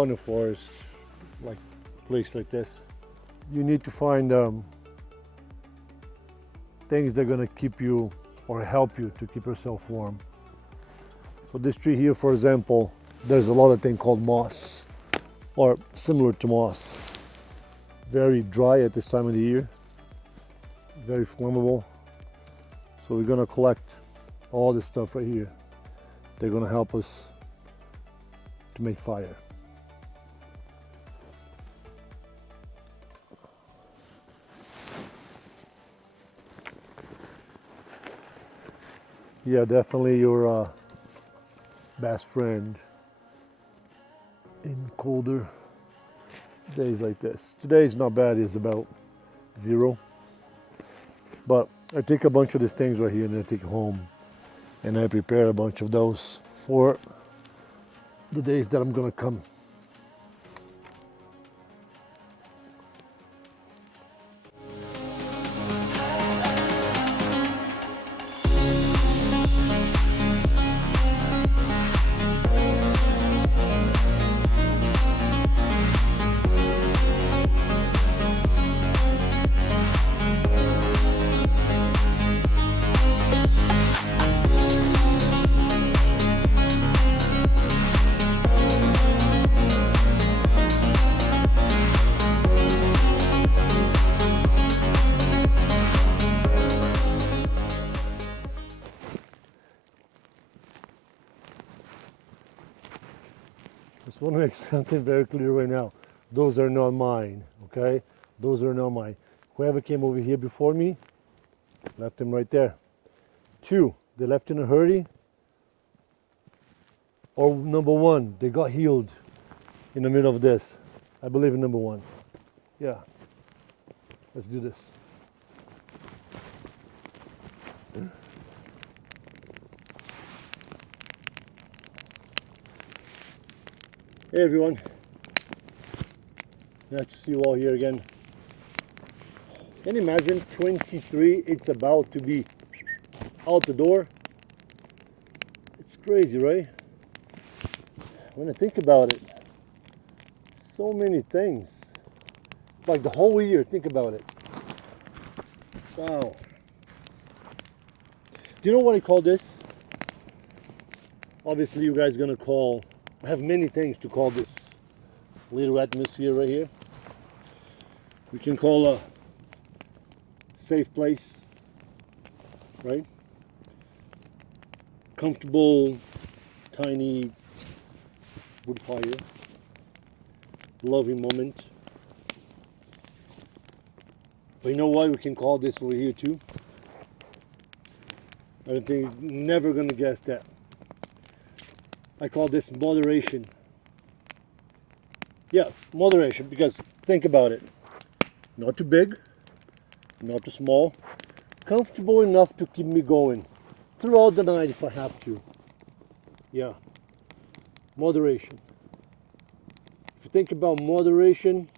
out in the forest, like a place like this, you need to find things that are gonna keep you or help you to keep yourself warm. So this tree here, for example, there's a lot of things called moss, or similar to moss. Very dry at this time of the year, very flammable. So we're gonna collect all this stuff right here. They're gonna help us to make fire. Yeah, definitely your best friend in colder days like this. Today is not bad, it's about 0. But I take a bunch of these things right here and I take it home and I prepare a bunch of those for the days that I'm gonna come. Just want to make something very clear right now. Those are not mine, okay? Those are not mine. Whoever came over here before me, left them right there. 2, they left in a hurry. Or number 1, they got healed in the middle of this. I believe in number 1. Yeah, let's do this. Hey everyone, nice to see you all here again. Can you imagine 23, it's about to be out the door? It's crazy, right? When I think about it, so many things. Like the whole year, think about it. Wow. Do you know what I call this? Obviously you guys are gonna call, I have many things to call this little atmosphere right here. We can call a safe place, right? Comfortable, tiny wood fire, loving moment. But you know what we can call this over here too? I don't think you're never gonna guess that. I call this moderation. Yeah, moderation, because think about it. Not too big, not too small. Comfortable enough to keep me going throughout the night if I have to. Yeah, moderation. If you think about moderation,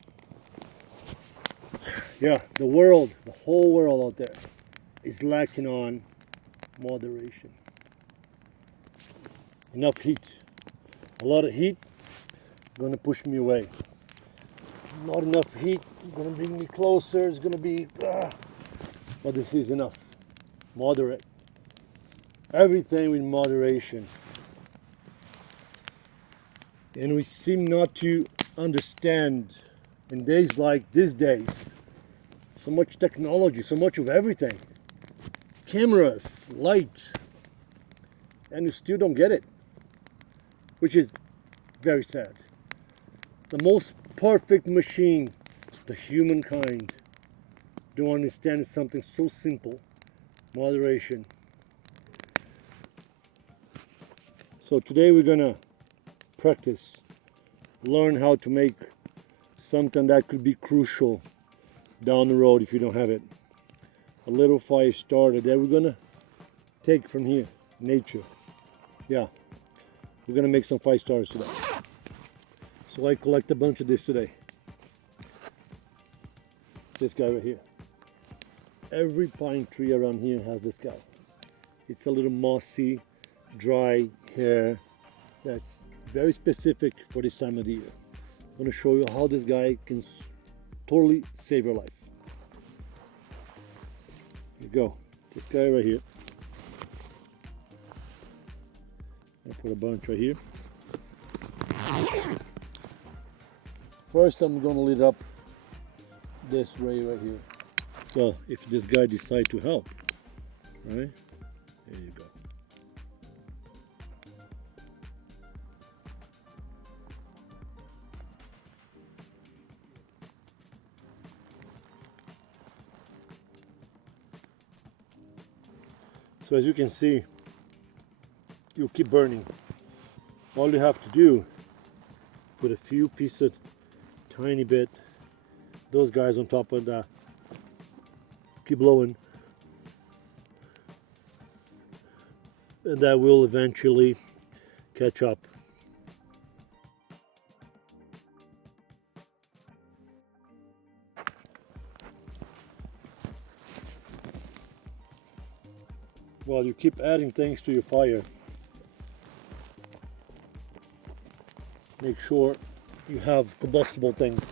yeah, the world, the whole world out there is lacking on moderation. Enough heat. A lot of heat gonna push me away. Not enough heat gonna bring me closer. It's gonna be but this is enough. Moderate. Everything with moderation. And we seem not to understand in days like these days. So much technology, so much of everything. Cameras, light, and you still don't get it. Which is very sad. The most perfect machine, the humankind, don't understand something so simple, moderation. So today we're gonna practice, learn how to make something that could be crucial down the road if you don't have it. A little fire starter that we're gonna take from here, nature. Yeah. We're gonna make some fire starters today. So I collect a bunch of this today. This guy right here. Every pine tree around here has this guy. It's a little mossy, dry hair that's very specific for this time of the year. I'm going to show you how this guy can totally save your life. Here you go. This guy right here. I'll put a bunch right here. First I'm going to lit up this ray right here. So if this guy decides to help, right? There you go. So as you can see, you keep burning. All you have to do, put a few pieces, tiny bit, those guys on top of that, keep blowing, and that will eventually catch up. While you keep adding things to your fire, make sure you have combustible things,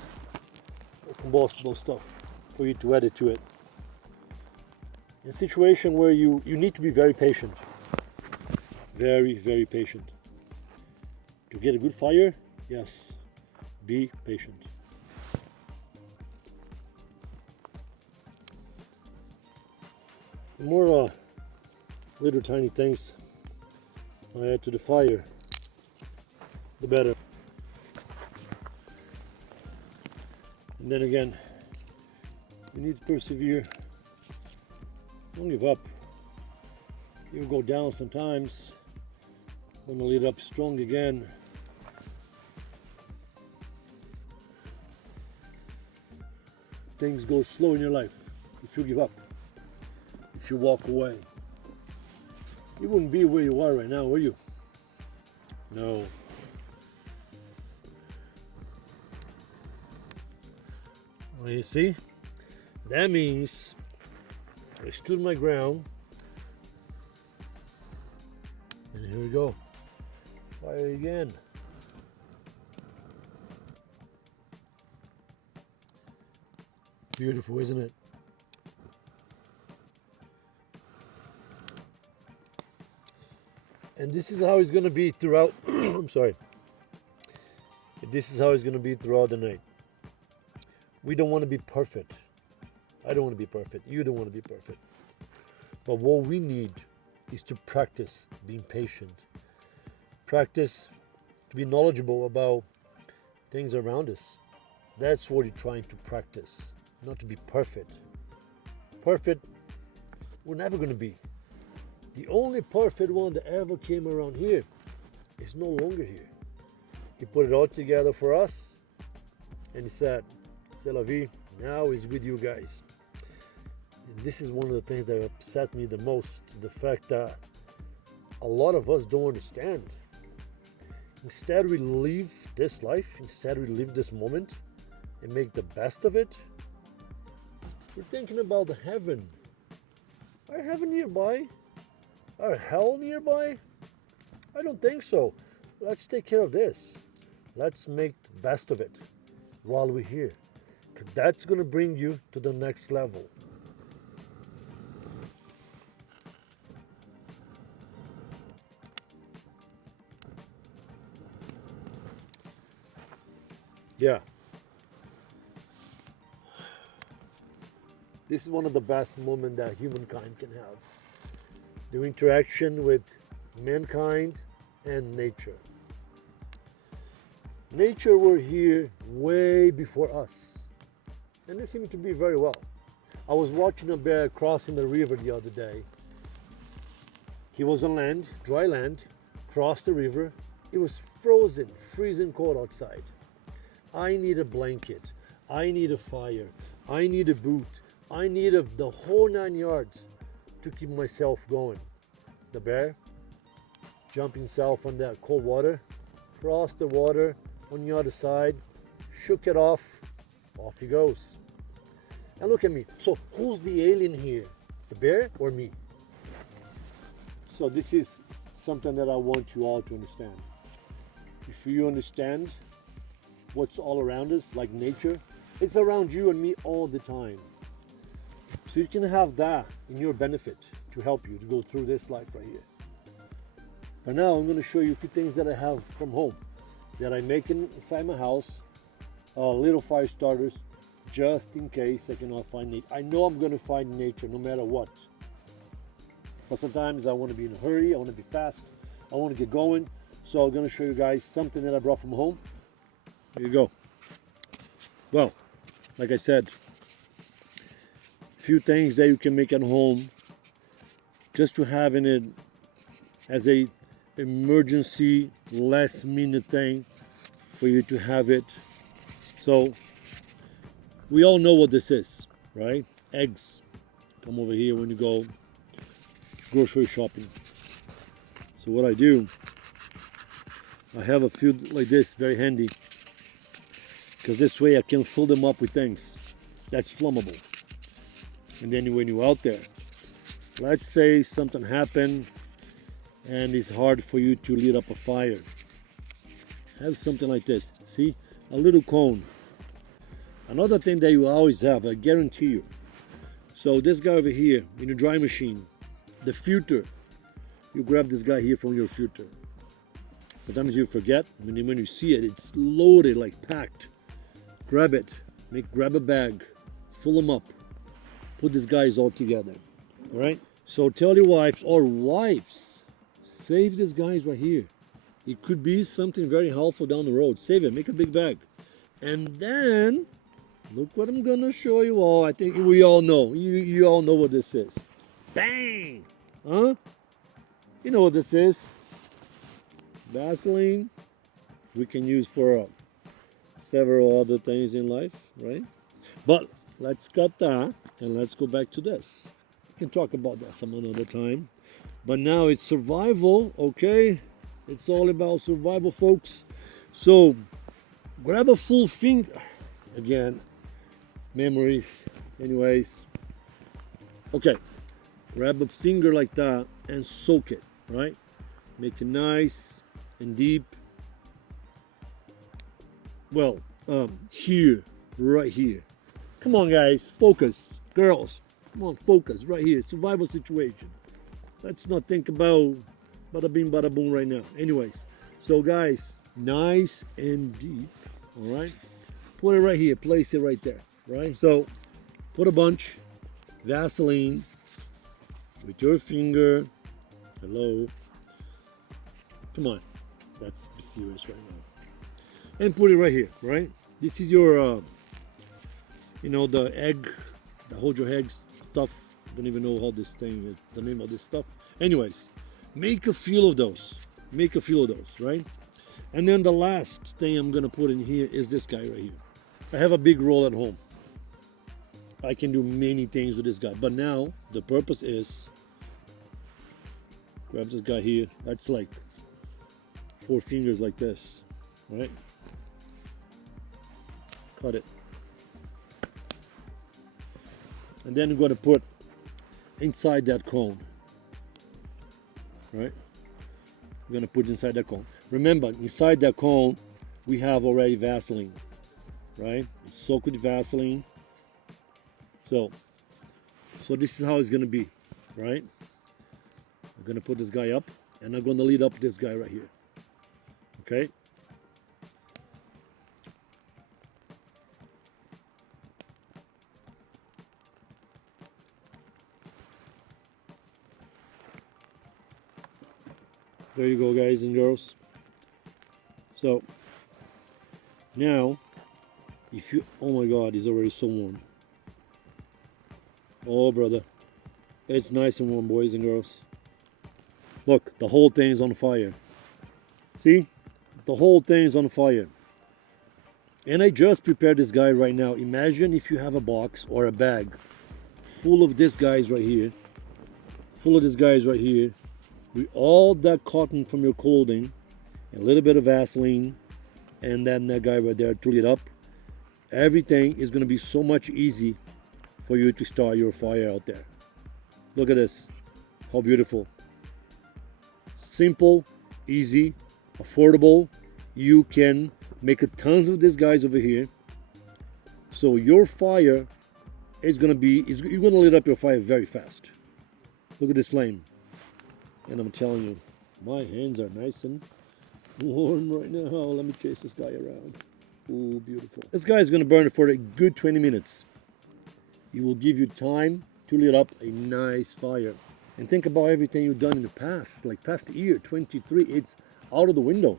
or combustible stuff for you to add it to it. In a situation where you need to be very patient, very, very patient. To get a good fire, yes, be patient. The more little tiny things I add to the fire, the better. And then again, you need to persevere. Don't give up. You'll go down sometimes. When I lit up strong again. Things go slow in your life if you give up, if you walk away. You wouldn't be where you are right now, would you? No. Well, you see, that means I stood my ground, and here we go. Fire again. Beautiful, isn't it? And this is how it's going to be throughout. I'm sorry. This is how it's going to be throughout the night. We don't want to be perfect. I don't want to be perfect. You don't want to be perfect. But what we need is to practice being patient. Practice to be knowledgeable about things around us. That's what you're trying to practice. Not to be perfect. Perfect, we're never going to be. The only perfect one that ever came around here is no longer here. He put it all together for us, and he said, "C'est la vie, now he's with you guys." And this is one of the things that upset me the most, the fact that a lot of us don't understand. Instead we live this life, instead we live this moment and make the best of it, we're thinking about the heaven. Are heaven nearby? Are hell nearby? I don't think so. Let's take care of this. Let's make the best of it while we're here. 'Cause that's going to bring you to the next level. Yeah. This is one of the best moments that humankind can have. The interaction with mankind and nature. Nature were here way before us. And they seem to be very well. I was watching a bear crossing the river the other day. He was on land, dry land, crossed the river. It was frozen, freezing cold outside. I need a blanket. I need a fire. I need a boot. I need the whole 9 yards to keep myself going. The bear jumped himself on that cold water, crossed the water on the other side, shook it off he goes. And look at me. So who's the alien here? The bear or me? So this is something that I want you all to understand. If you understand what's all around us, like nature. It's around you and me all the time. So you can have that in your benefit to help you to go through this life right here. But now I'm going to show you a few things that I have from home that I make inside my house, little fire starters, just in case I cannot find nature. I know I'm going to find nature no matter what. But sometimes I want to be in a hurry, I want to be fast, I want to get going. So I'm going to show you guys something that I brought from home. Here you go. Well, like I said, a few things that you can make at home just to have in it as a emergency last minute thing for you to have it. So we all know what this is, right? Eggs. Come over here when you go grocery shopping. So what I do, I have a few like this, very handy, because this way I can fill them up with things that's flammable. And then when you're out there, let's say something happened and it's hard for you to lit up a fire. Have something like this. See, a little cone. Another thing that you always have, I guarantee you. So this guy over here in the dry machine, the filter, you grab this guy here from your filter. Sometimes you forget, when you see it, it's loaded, like packed. Grab it, grab a bag, fill them up, put these guys all together, all right? So tell your wives, or wives, save these guys right here. It could be something very helpful down the road. Save it, make a big bag. And then, look what I'm gonna show you all. I think we all know, you all know what this is. Bang! Huh? You know what this is. Vaseline, we can use for several other things in life, right? But let's cut that and let's go back to this. We can talk about that some another time. But now it's survival, okay? It's all about survival, folks. So grab a full finger. Again, memories. Anyways. Okay. Grab a finger like that and soak it, right? Make it nice and deep. Well, here, right here. Come on, guys, focus. Girls, come on, focus right here. Survival situation. Let's not think about bada bing, bada boom right now. Anyways, so guys, nice and deep, all right? Put it right here, place it right there, right? So, put a bunch, Vaseline, with your finger. Hello. Come on, let's be serious right now. And put it right here, right? This is your, the egg, the hold your eggs stuff. Don't even know how this thing is, the name of this stuff. Anyways, make a few of those. Make a few of those, right? And then the last thing I'm gonna put in here is this guy right here. I have a big roll at home. I can do many things with this guy, but now the purpose is grab this guy here. That's like 4 fingers like this, right? Cut it. And then I'm going to put inside that cone, right? I'm going to put inside that cone. Remember, inside that cone, we have already Vaseline, right? It's soaked with Vaseline. So this is how it's going to be, right? I'm going to put this guy up, and I'm going to lead up this guy right here, okay? There you go, guys and girls. So now, if you, oh my God, it's already so warm. Oh brother, it's nice and warm, boys and girls. Look, the whole thing is on fire. See, the whole thing is on fire. And I just prepared this guy right now. Imagine if you have a box or a bag full of these guys right here, with all that cotton from your clothing, a little bit of Vaseline, and then that guy right there to lit up. Everything is going to be so much easy for you to start your fire out there. Look at this, how beautiful. Simple, easy, affordable. You can Make a tons of these guys over here. So your fire is gonna be, you're gonna lit up your fire very fast. Look at this flame. And I'm telling you, my hands are nice and warm right now. Let me chase this guy around. Oh, beautiful. This guy is gonna burn for a good 20 minutes. It will give you time to lit up a nice fire. And think about everything you've done in the past, like past year, 23, it's out of the window.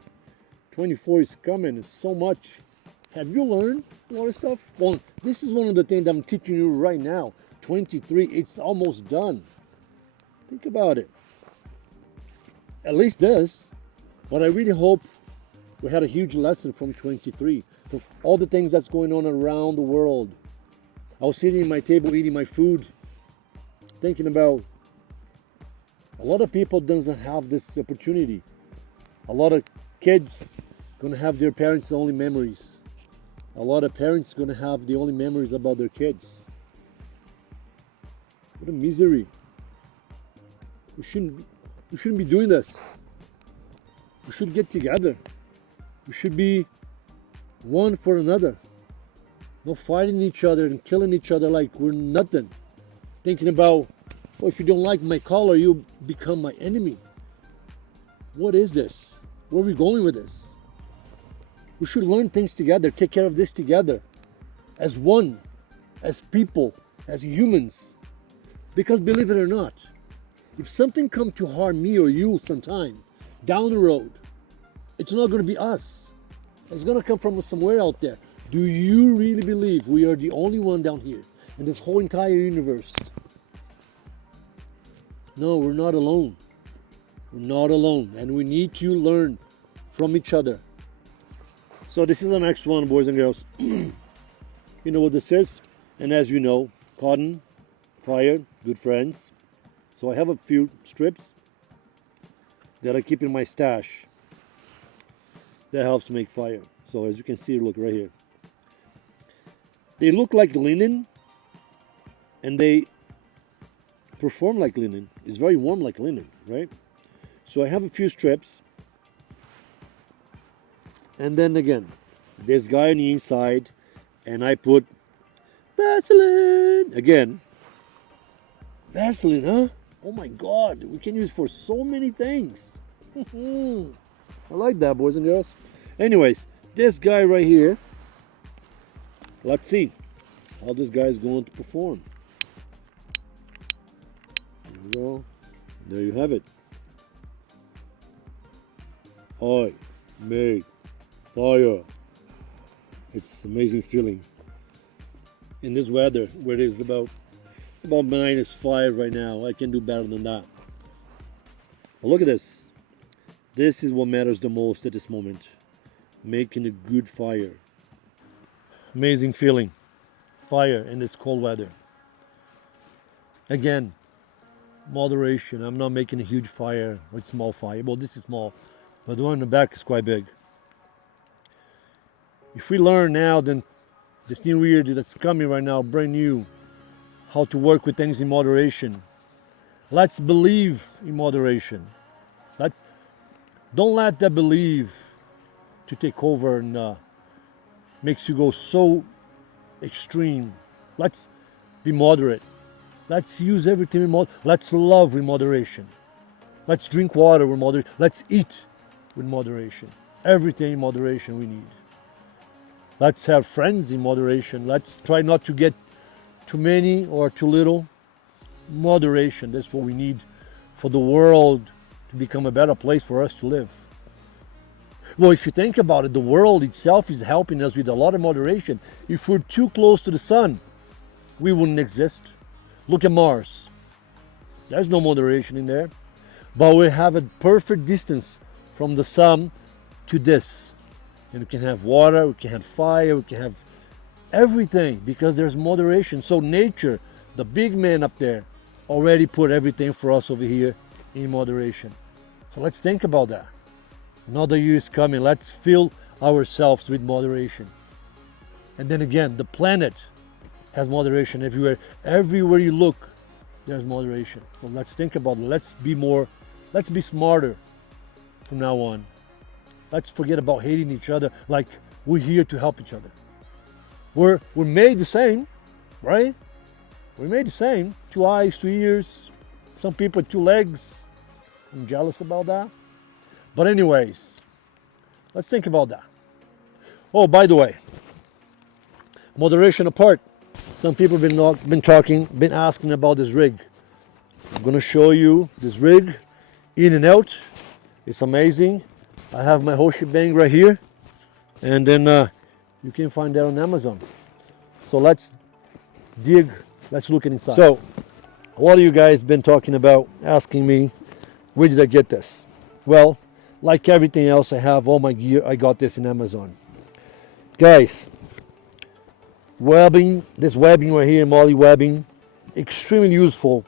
24 is coming, it's so much. Have you learned a lot of stuff? Well, this is one of the things I'm teaching you right now. 23, it's almost done. Think about it. At least this. But I really hope we had a huge lesson from 23, from all the things that's going on around the world. I was sitting at my table eating my food, thinking about a lot of people doesn't have this opportunity. A lot of kids gonna have their parents' only memories. A lot of parents gonna have the only memories about their kids. What a misery. We shouldn't be doing this. We should get together. We should be one for another. Not fighting each other and killing each other like we're nothing. Thinking about, oh, if you don't like my color, you become my enemy. What is this? Where are we going with this? We should learn things together, take care of this together, as one, as people, as humans. Because believe it or not, if something comes to harm me or you sometime down the road, it's not going to be us. It's going to come from somewhere out there. Do you really believe we are the only one down here in this whole entire universe? No, we're not alone. We're not alone, and we need to learn from each other. So this is the next one, boys and girls. You know what this is? And as you know, cotton, fire, good friends. So I have a few strips that I keep in my stash. That helps to make fire. So as you can see, look right here. They look like linen, and they perform like linen. It's very warm like linen, right? So I have a few strips. And then again, this guy on the inside, and I put Vaseline. Again, Vaseline, huh? Oh my God, we can use for so many things. I like that, boys and girls. Anyways, this guy right here, let's see how this guy is going to perform. There you go. There you have it. I made fire. It's an amazing feeling. In this weather, where it is about -5 right now, I can do better than that. But look at this. This is what matters the most at this moment. Making a good fire. Amazing feeling. Fire in this cold weather. Again, moderation. I'm not making a huge fire or small fire. Well, this is small, but the one in the back is quite big. If we learn now, then this new year that's coming right now, brand new, how to work with things in moderation. Let's believe in moderation. Don't let that believe to take over and makes you go so extreme. Let's be moderate. Let's use everything in moderation. Let's love with moderation. Let's drink water with moderation. Let's eat with moderation. Everything in moderation we need. Let's have friends in moderation. Let's try not to get too many or too little. Moderation, that's what we need for the world to become a better place for us to live. Well, if you think about it, the world itself is helping us with a lot of moderation. If we're too close to the sun, we wouldn't exist. Look at Mars. There's no moderation in there. But we have a perfect distance from the sun to this. And we can have water, we can have fire, we can have everything because there's moderation. So nature, the big man up there, already put everything for us over here in moderation. So let's think about that. Another year is coming. Let's fill ourselves with moderation. And then again, the planet has moderation everywhere. Everywhere you look, there's moderation. So let's think about it. Let's be smarter from now on. Let's forget about hating each other like we're here to help each other. We're made the same, right? We're made the same. 2 eyes, 2 ears, some people 2 legs. I'm jealous about that. But anyways, let's think about that. Oh, by the way, moderation apart, some people have been asking about this rig. I'm gonna show you this rig in and out. It's amazing. I have my whole shebang right here, and then you can find that on Amazon. So let's look inside. So a lot of you guys been talking about, asking me, where did I get this? Well, like everything else, I have all my gear. I got this in Amazon. Guys, webbing, this webbing right here, MOLLE webbing, extremely useful.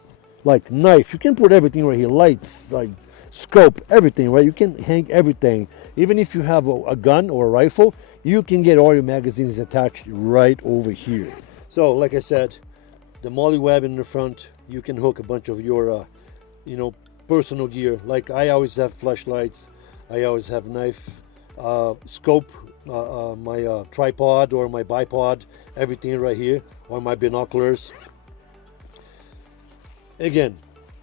Like knife, you can put everything right here, lights, like scope, everything, right? You can hang everything. Even if you have a gun or a rifle, you can get all your magazines attached right over here. So, like I said, the MOLLE web in the front, you can hook a bunch of your, personal gear. Like I always have flashlights, I always have knife, scope, my tripod or my bipod, everything right here, or my binoculars. Again,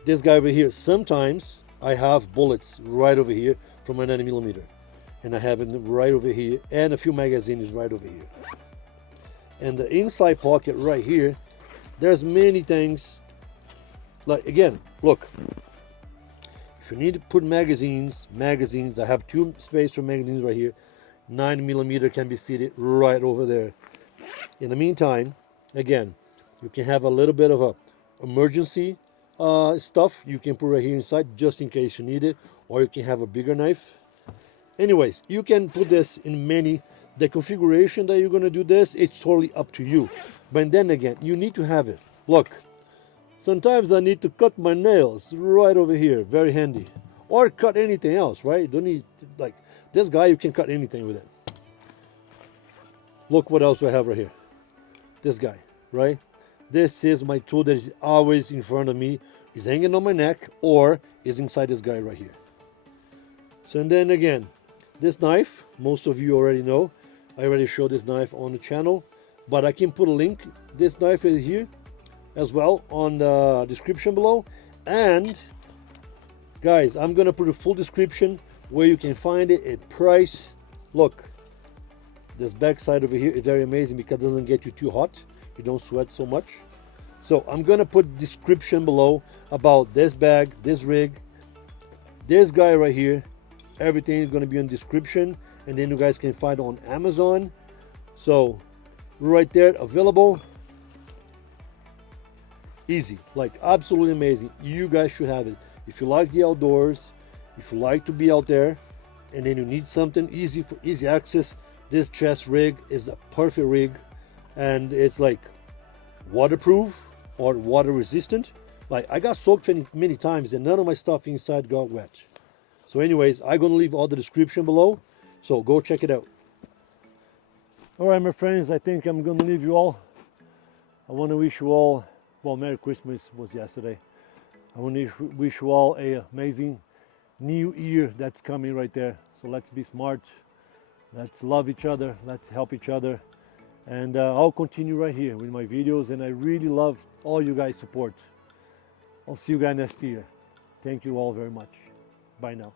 this guy over here, sometimes I have bullets right over here from my 9mm, and I have it right over here, and a few magazines right over here. And the inside pocket right here, there's many things. Like again, look, if you need to put magazines, I have 2 space for magazines right here. 9mm can be seated right over there. In the meantime, again, you can have a little bit of a emergency stuff you can put right here inside just in case you need it, or you can have a bigger knife. Anyways, you can put this in many. The configuration that you're going to do this, it's totally up to you. But then again, you need to have it. Look, sometimes I need to cut my nails right over here, very handy, or cut anything else, right? You don't need, like this guy, you can cut anything with it. Look what else I have right here, this guy, right? This is my tool that is always in front of me, is hanging on my neck, or is inside this guy right here. So and then again, this knife, most of you already know, I already showed this knife on the channel, but I can put a link, this knife is here as well on the description below. And guys, I'm gonna put a full description where you can find it at price. Look, this back side over here is very amazing because it doesn't get you too hot. You don't sweat so much. So I'm gonna put description below about this bag, this rig, this guy right here. Everything is gonna be in description, and then you guys can find it on Amazon. So right there, available, easy, like absolutely amazing. You guys should have it if you like the outdoors, if you like to be out there, and then you need something easy for easy access. This chest rig is a perfect rig, and it's like waterproof or water resistant. Like I got soaked many times and none of my stuff inside got wet. So anyways, I'm gonna leave all the description below, so go check it out. All right, my friends, I think I'm gonna leave you all. I want to wish you all, well, Merry Christmas was yesterday. I want to wish you all an amazing new year that's coming right there. So let's be smart, let's love each other, let's help each other. And I'll continue right here with my videos, and I really love all you guys' support. I'll see you guys next year. Thank you all very much. Bye now.